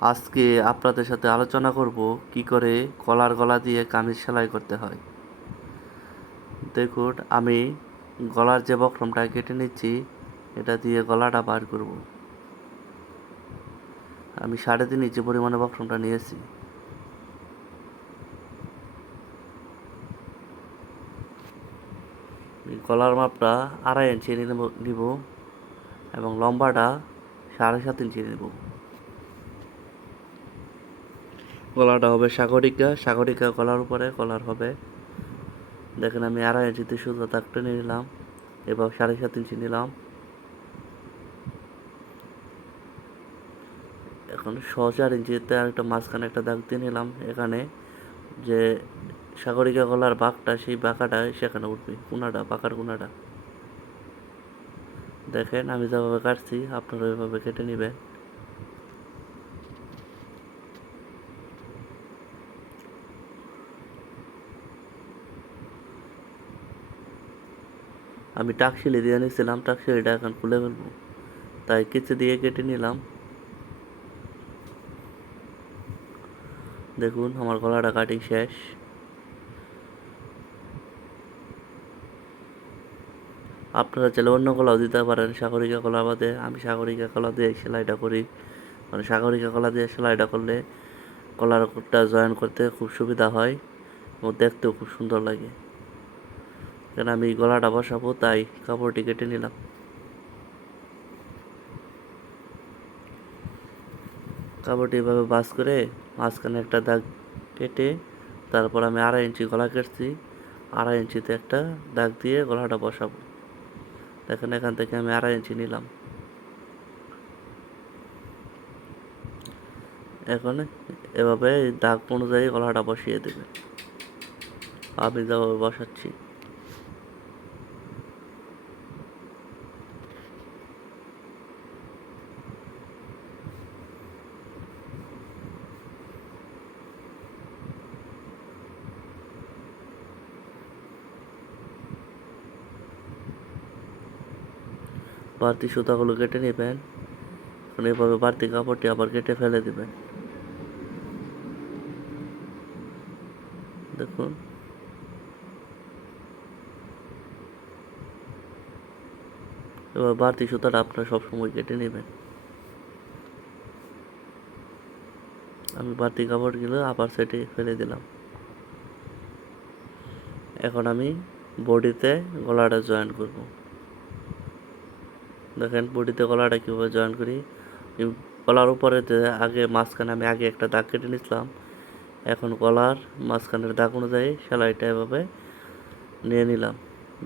আজকে আপনাদের সাথে আলোচনা করব কি করে কলার গলা দিয়ে কামিজ সেলাই করতে হয়। দেখুন, আমি গলার যে বক্রমটা কেটে নিচ্ছি, এটা দিয়ে গলাটা বার করব। আমি সাড়ে তিন ইঞ্চি পরিমাণে বক্রমটা নিয়েছি। গলার মাপটা আড়াই ইঞ্চি নিব এবং লম্বাটা সাড়ে সাত ইঞ্চি নেব। গলাটা হবে সাগরিকা সাগরিকা গলার উপরে কলার হবে। দেখেন আমি আড়াই ইঞ্চিতে শুধু দাগ টেনে নিলাম। এবার সাড়ে সাত ইঞ্চি নিলাম। এখন ছ চার ইঞ্চিতে আরেকটা মাঝখানে একটা দাগ দিয়ে নিলাম। এখানে যে সাগরিকা গলার বাঁকটা, সেই বাঁকাটা সেখানে উঠবে। কোনাটা বাঁকার কোনাটা দেখেন আমি যেভাবে কাটছি আপনারা ওইভাবে কেটে নেবেন। আমি টাকশিলি দিয়ে নিয়েছিলাম টাকশিলিটা এখন খুলে ফেলব। তাই কিছু দিয়ে কেটে নিলাম। দেখুন, আমার গলাটা কাটিং শেষ। আপনারা চাইলে অন্য কলাও দিতে পারেন, সাগরিকা কলা বাদে। আমি সাগরিকা কলা দিয়ে সেলাইটা করি। মানে সাগরিকা কলা দিয়ে সেলাইটা করলে কলারটা জয়েন করতে খুব সুবিধা হয় এবং দেখতেও খুব সুন্দর লাগে। কেন আমি গলাটা বসাবো, তাই কাপড়টি কেটে নিলাম। কাপড়টি এভাবে বাস করে মাঝখানে একটা দাগ কেটে তারপর আমি আড়াই ইঞ্চি গলা কেটছি। আড়াই ইঞ্চিতে একটা দাগ দিয়ে গলাটা বসাবো। দেখেন এখান থেকে আমি আড়াই ইঞ্চি নিলাম। এখন এভাবে দাগ অনুযায়ী গলাটা বসিয়ে দেবে। আমি যেভাবে বসাচ্ছি। বাড়তি সুতাগুলো কেটে নেবেন। এখন এভাবে বাড়তি কাপড়টি আবার কেটে ফেলে দিবেন। দেখুন। এবার বাড়তি সুতাটা আপনারা সবসময় কেটে নেবেন। আমি বাড়তি কাপড়গুলো আবার সেটে ফেলে দিলাম। এখন আমি বডিতে গলাটা জয়েন করব। দেখেন, বডিতে গলাটা কীভাবে জয়েন করি। গলার উপরে আগে মাঝখানে আমি আগে একটা দাগ কেটে নিয়েছিলাম, এখন গলার মাঝখানের দাগ অনুযায়ী সেলাইটা এভাবে নিয়ে নিলাম,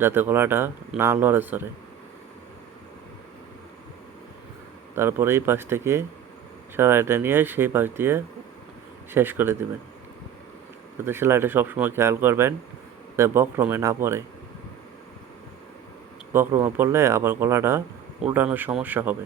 যাতে গলাটা না লড়ে চড়ে। তারপরে এই পাশ থেকে সেলাইটা নিয়ে সেই পাশ দিয়ে শেষ করে দিবেন। যাতে সেলাইটা সবসময় খেয়াল করবেন, যাতে বক্রমে না পড়ে। বক্রমে পড়লে আবার গলাটা উল্টানোর সমস্যা হবে।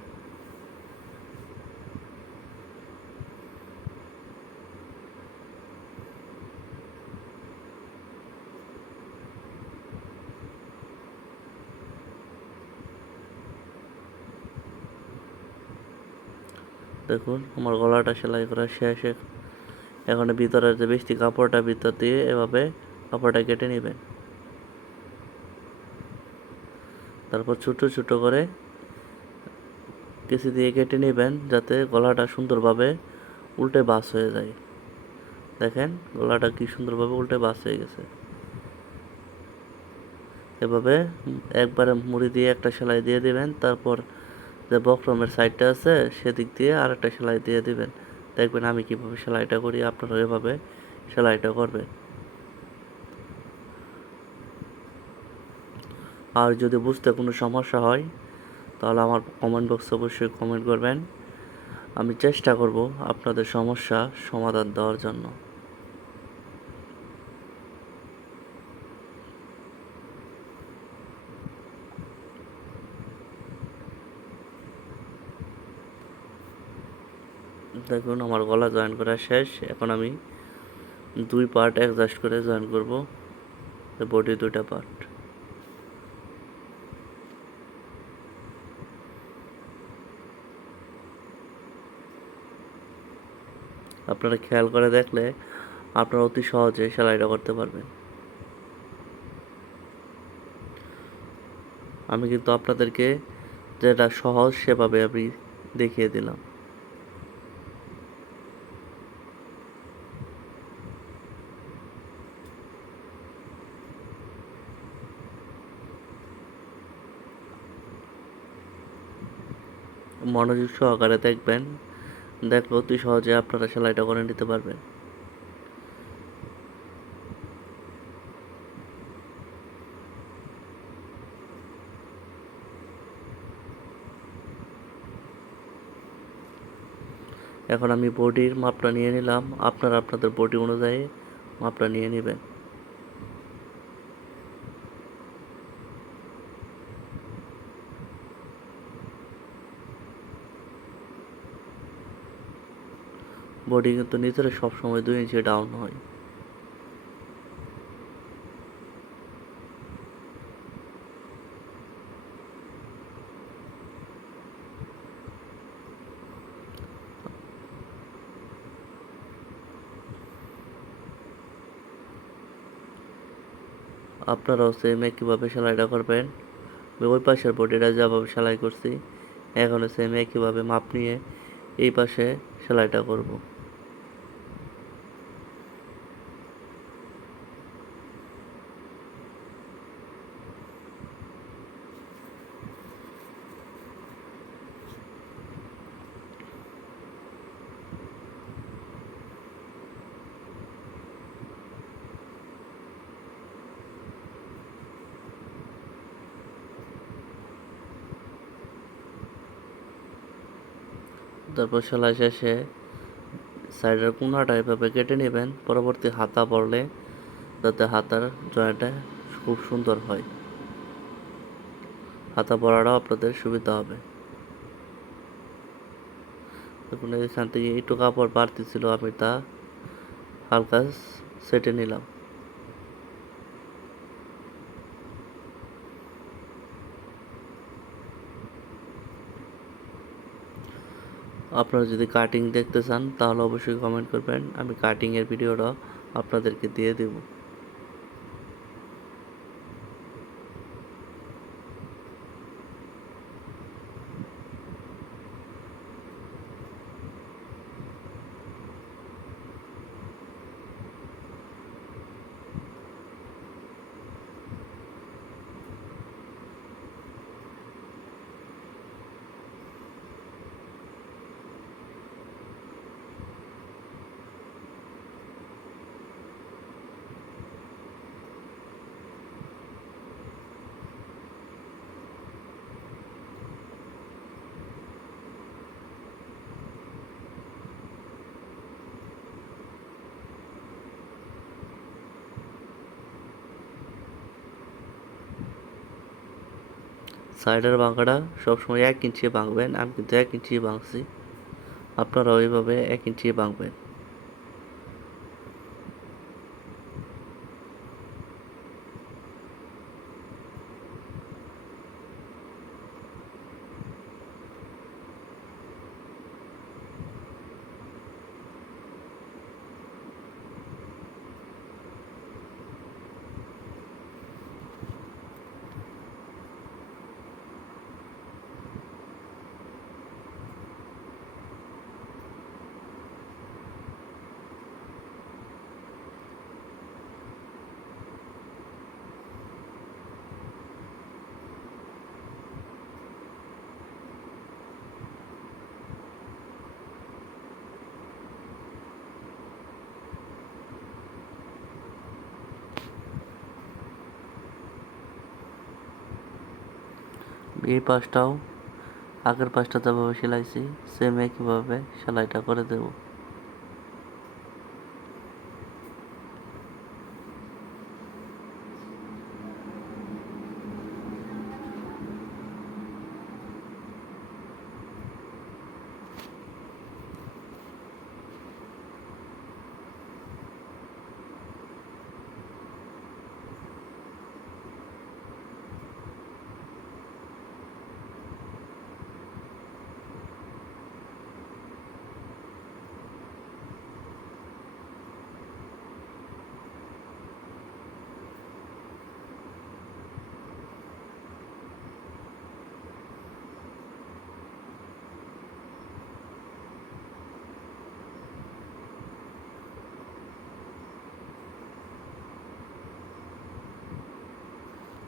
দেখুন, আমার গলাটা সেলাই করা শেষ। এখন ভিতরের যে বেশি কাপড়টা ভিতর দিয়ে এভাবে কাপড়টা কেটে নেবেন। তারপর ছোট ছোট করে কেসি দিয়ে কেটে নেবেন যাতে গলাটা সুন্দরভাবে উল্টে বাস হয়ে যায়। দেখেন, গলাটা কি সুন্দরভাবে উল্টে বাস হয়ে গেছে। এভাবে একবারে মুড়ি দিয়ে একটা সেলাই দিয়ে দিবেন, তারপর যে বক্রমের সাইডটা আছে, সেদিক দিয়ে আরেকটা সেলাই দিয়ে দিবেন। দেখবেন আমি কীভাবে সেলাইটা করি আপনারা এভাবে সেলাইটা করবেন। আর যদি বুঝতে কোনো সমস্যা হয় তাহলে আমার কমেন্ট বক্সে অবশ্যই কমেন্ট করবেন। আমি চেষ্টা করব আপনাদের সমস্যা সমাধান দেওয়ার জন্য। দেখুন, আমার গলা জয়েন করা শেষ। এখন আমি দুই পার্ট অ্যাডজাস্ট করে জয়েন করব। বডি দুটা পার্ট আপনারা খেয়াল করে দেখলে আপনারা অতি সহজে সেলাইটা করতে পারবেন। আমি কিন্তু আপনাদেরকে যেটা সহজ সেভাবে আমি দেখিয়ে দিলাম। মনোযোগ সহকারে দেখবেন দেখলে অতি সহজে আপনারা সেলাইটা করে নিতে পারবেন। এখন আমি বডির মাপটা নিয়ে নিলাম। আপনারা আপনাদের বডি অনুযায়ী মাপটা নিয়ে নেবেন। বডি কিন্তু নিচের সবসময় দুই ইঞ্চি ডাউন হয়। আপনারাও সেম একইভাবে সেলাইটা করবেন। ওই পাশের বডিটা যেভাবে সেলাই করছি এখনও সেম একইভাবে মাপ নিয়ে এই পাশে সেলাইটা করব। তারপর সেলাই শেষে সাইডের কোনাটা এভাবে কেটে নেবেন, পরবর্তী হাতা পড়লে যাতে হাতার জয়েন্টটা খুব সুন্দর হয়। হাতা পরাটাও আপনাদের সুবিধা হবে। দেখুন এখান থেকে একটু কাপড় বাড়তি ছিল, আমি তা হালকা সেটে নিলাম। আপনারা যদি কাটিং দেখতে চান, তাহলে অবশ্যই কমেন্ট করবেন। আমি কাটিংয়ের ভিডিওটা আপনাদেরকে দিয়ে দেব। সাইডের বাঁকাটা সবসময় এক ইঞ্চি বাঁকবেন আমি কিন্তু এক ইঞ্চি বাঁকছি আপনারা ওইভাবে এক ইঞ্চি বাঁকবেন এই পাশটাও আগের পাশটা যেভাবে সেলাইছি সেম একইভাবে সেলাইটা করে দেবো।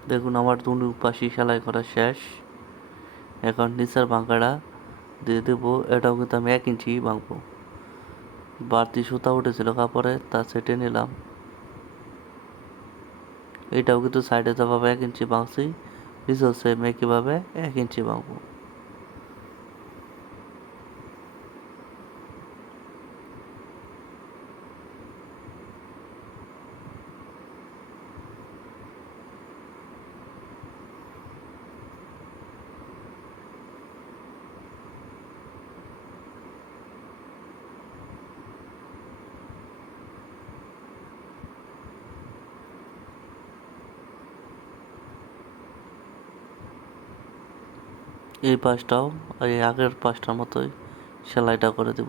দেখুন, আমার দুনু পাশি সেলাই করা শেষ। এখন নিচার বাঁকাটা দিয়ে দেবো। এটাও কিন্তু আমি এক ইঞ্চি বাঁকবো। বাড়তি সুতা উঠেছিল কাপড়ে, তা সেটে নিলাম। এটাও কিন্তু সাইডে যেভাবে এক ইঞ্চি বাঁকছি, নিচেও সেম একইভাবে এক ইঞ্চি বাঁকবো। এই পাশটাও এই আগের পাশটার মতোই সেলাইটা করে দেব।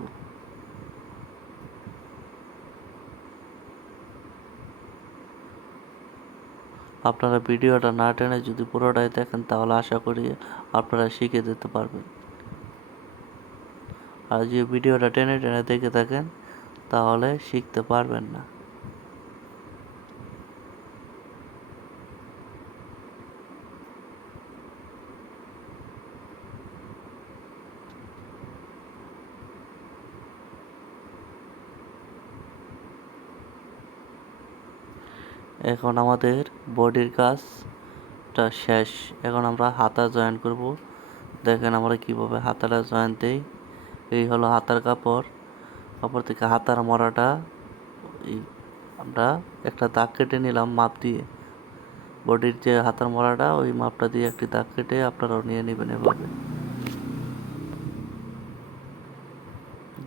আপনারা ভিডিওটা না টেনে যদি পুরোটাই দেখেন তাহলে আশা করি আপনারা শিখে যেতে পারবেন। আর যদি ভিডিওটা টেনে টেনে দেখে থাকেন তাহলে শিখতে পারবেন না। এখন আমাদের বডির কাজটা শেষ। এখন আমরা হাতা জয়েন করব। দেখেন আমরা কীভাবে হাতাটা জয়েন দেই। এই হলো হাতার কাপড়। কাপড় থেকে হাতার মরাটা আমরা একটা দাগ কেটে নিলাম মাপ দিয়ে। বডির যে হাতার মরাটা, ওই মাপটা দিয়ে একটি দাগ কেটে আপনারাও নিয়ে নেবেন এভাবে।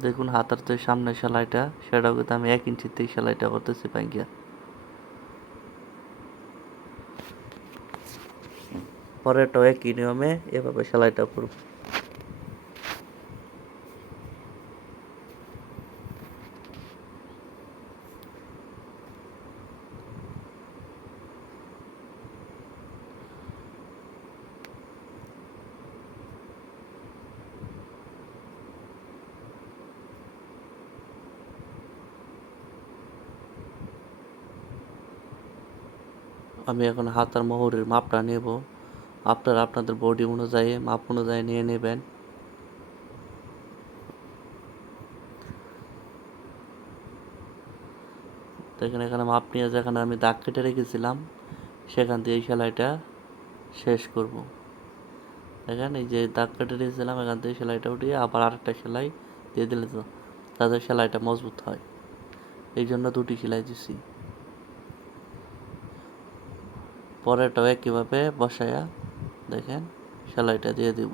দেখুন হাতার যে সামনে সেলাইটা, সেটাও কিন্তু আমি এক ইঞ্চিতেই সেলাইটা করতেছি পাইঙ্গিয়া পরেরটাও একই নিয়মে এভাবে সেলাইটা করব। আমি এখন হাতার মোহরের মাপটা নেব। আপনারা আপনাদের বডি অনুযায়ী, মাপ অনুযায়ী নিয়ে নেবেন। দেখেন এখানে মাপ নিয়ে যেখানে আমি দাগ কেটে রেখেছিলাম, সেখান দিয়ে এই সেলাইটা শেষ করব। দেখেন, এই যে দাগ কেটে রেখেছিলাম, এখান থেকে সেলাইটা উঠিয়ে আবার আরেকটা সেলাই দিয়ে দিলে তো তাতে সেলাইটা মজবুত হয়। এই জন্য দুটি সেলাই দিছি। পরেটাও একইভাবে বসায়া দেখেন সেলাইটা দিয়ে দিব।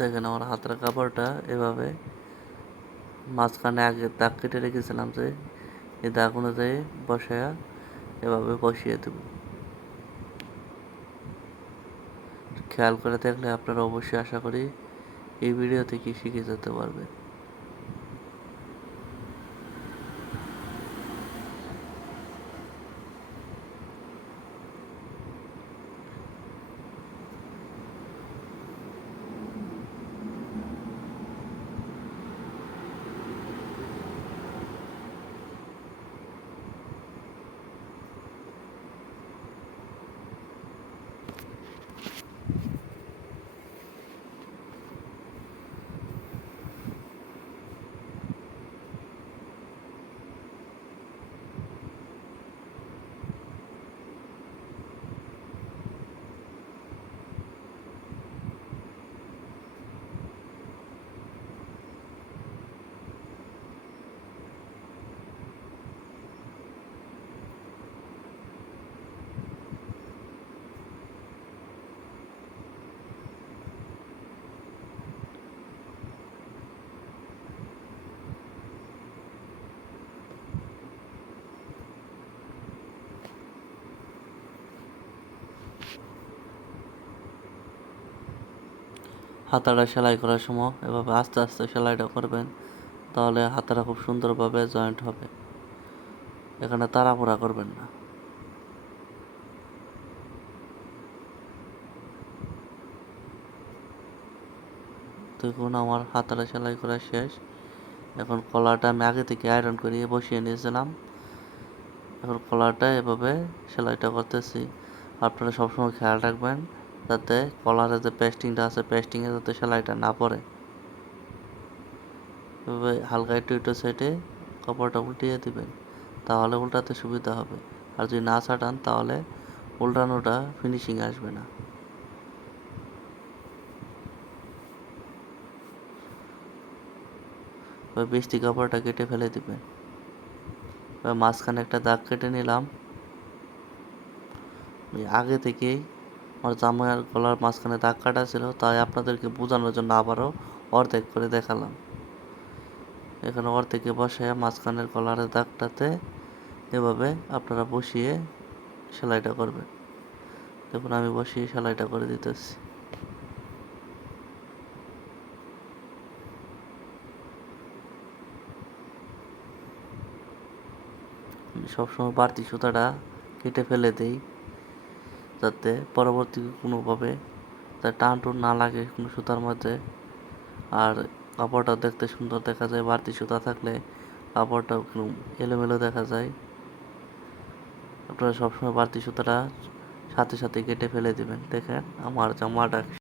দেখেন আমার হাতের কাপড়টা এভাবে মাঝখানে আগে দাগ কেটে রেখেছিলাম যে, এই দাগ অনুযায়ী বসায়া এভাবে বসিয়ে দেব। খেয়াল করে দেখলে আপনারা অবশ্যই আশা করি এই ভিডিও থেকে শিখে যেতে পারবেন। হাতাটা সেলাই করার সময় এভাবে আস্তে আস্তে সেলাইটা করবেন, তাহলে হাতাটা খুব সুন্দরভাবে জয়েন্ট হবে। এখানে তাড়াহুড়া করবেন না। দেখুন আমার হাতাটা সেলাই করা শেষ। এখন কলাটা আমি আগে থেকে আয়রন করিয়ে বসিয়ে নিয়েছিলাম। এখন কলাটা এভাবে সেলাইটা করতেছি। আপনারা সবসময় খেয়াল রাখবেন। যাতে কলারে যে পেস্টিংটা আছে পেস্টিংয়ে যাতে সেলাইটা না পড়ে। এভাবে হালকা একটু একটু সাইডে কাপড়টা উল্টিয়ে দিবেন, তাহলে উল্টাতে সুবিধা হবে। আর যদি না ছাটান, তাহলে উল্টানোটা ফিনিশিং আসবে না। ওই বৃষ্টি কাপড়টা কেটে ফেলে দিবেন। মাঝখানে একটা দাগ কেটে নিলাম। আগে থেকেই আমার জামাইয়ের গলার মাঝখানে দাগ কাটা ছিল, তাই আপনাদেরকে বোঝানোর জন্য আবারও অর্ধেক করে দেখালাম। এখানে অর্ধেকে বসে মাঝখানের গলার দাগটাতে এভাবে আপনারা বসিয়ে সেলাইটা করবেন। দেখুন, আমি বসিয়ে সেলাইটা করে দিতেছি। সবসময় বাড়তি সুতাটা কেটে ফেলে দেই। যাতে পরবর্তী কোনোভাবে তার টান টুন না লাগে কোনো সুতার মধ্যে। আর কাপড়টা দেখতে সুন্দর দেখা যায়, বাড়তি সুতা থাকলে কাপড়টাও কোনো এলোমেলো দেখা যায়। আপনারা সবসময় বাড়তি সুতাটা সাথে সাথে কেটে ফেলে দেবেন। দেখেন, আমার জামাটা